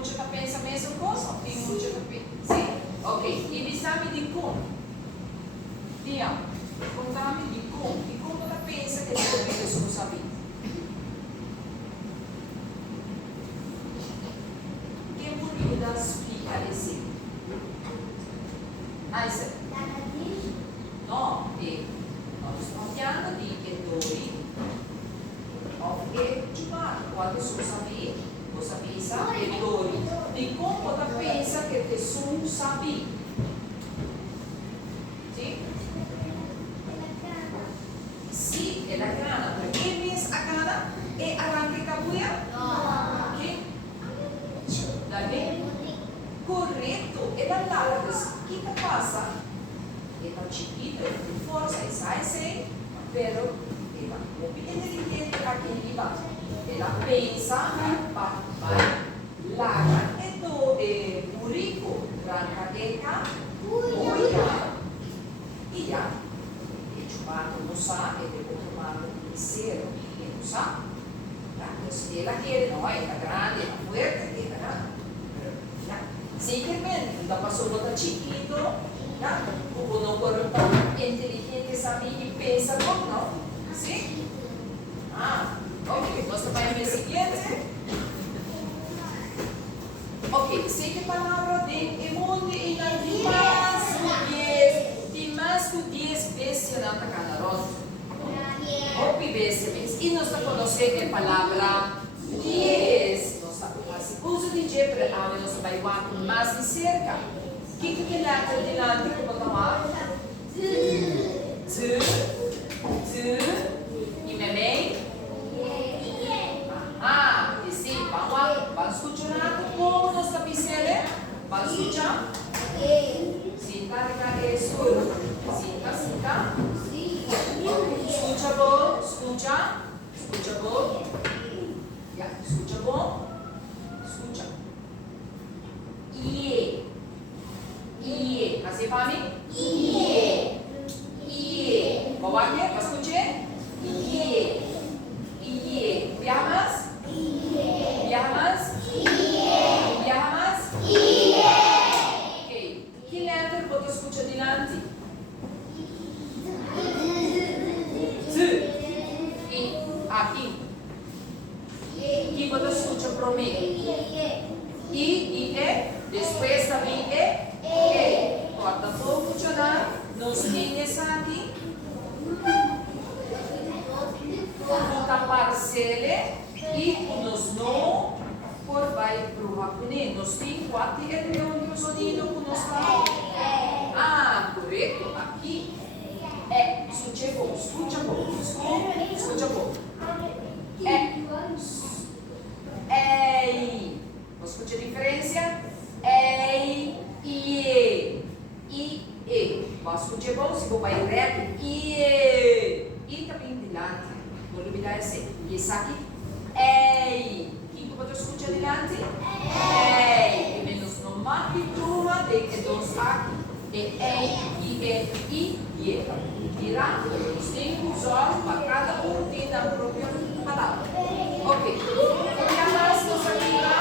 mucho que pensa a mesma coisa? Tem mucho que pensa. Sim? Ok. E bisami di como? Diamo. Contami di como. Di como que pensa que deve ter sono sabido. Quem pode dar explicar esse? Ah, isso é. No, e nós estamos falando de ettori e giocare. Quando sono sabi, cosa pensa ettori? Di come pensa che te sono sabi? Sì? Sì, è la grana. Perché means a grana? E arranca cabuia? No. Che? Da me? Corretto. E dall'altro, chi ti passa? E va chiquito, di forza, e sai, però e va molto intelligente a chi gli va. E la pensa, lara, e tu è purico, rancadeca, uia. Ia, e ciubato lo sa, e devo trovare il pensiero, e lo sa. Se la chiede, no, è grande, è fuerte, è grande. Sicuramente, da passò da chiquito, o non corrupto inteligente sabe e pensa como não? Sim? Ah, ok. Nós trabalhamos o seguinte. Ok, sei que palavra de emonde e na mais que 10 vezes na cantarosa. Ou vezes. E nós conhecemos a palavra 10. Nós sabemos. Uso de Jepre, nós trabalhamos mais de cerca. O que tem lá delante como tomar? Z. E memei? Ah, e sim, vamos escutar como nós estamos dizendo? Vamos escutar? Sinta, recarga escuro. Sinta. Escuta bom, escuta bom. Escuta bom. Escuta. Ie. Kasih pahami? Ie. Bawahnya, pas kunci? Ie. Biamas? Ok. Chi letter pode escutar dinanti? Z. E. Aqui. Chi pode escutar pro me? I, E. Depois também E. Guarda por funcionar. Nos tienes aqui. Como parcele e nos não por vai pro japonês. Nos tem quatro e onde o sonido que nos fala. Ah, correto. Aqui é escuta bom. Ei. Escuta a diferença? Ei, ie. Mas escuta bom, se for vai reto, ie. E também dilante. Não olvidar esse. E esse aqui, ei. Quem pode escutar dilante? Ei. E menos no mate turma de que dos aqui. E. Virar os 5 olhos para cada um tem a própria palavra. Ok. Vamos nos amiga.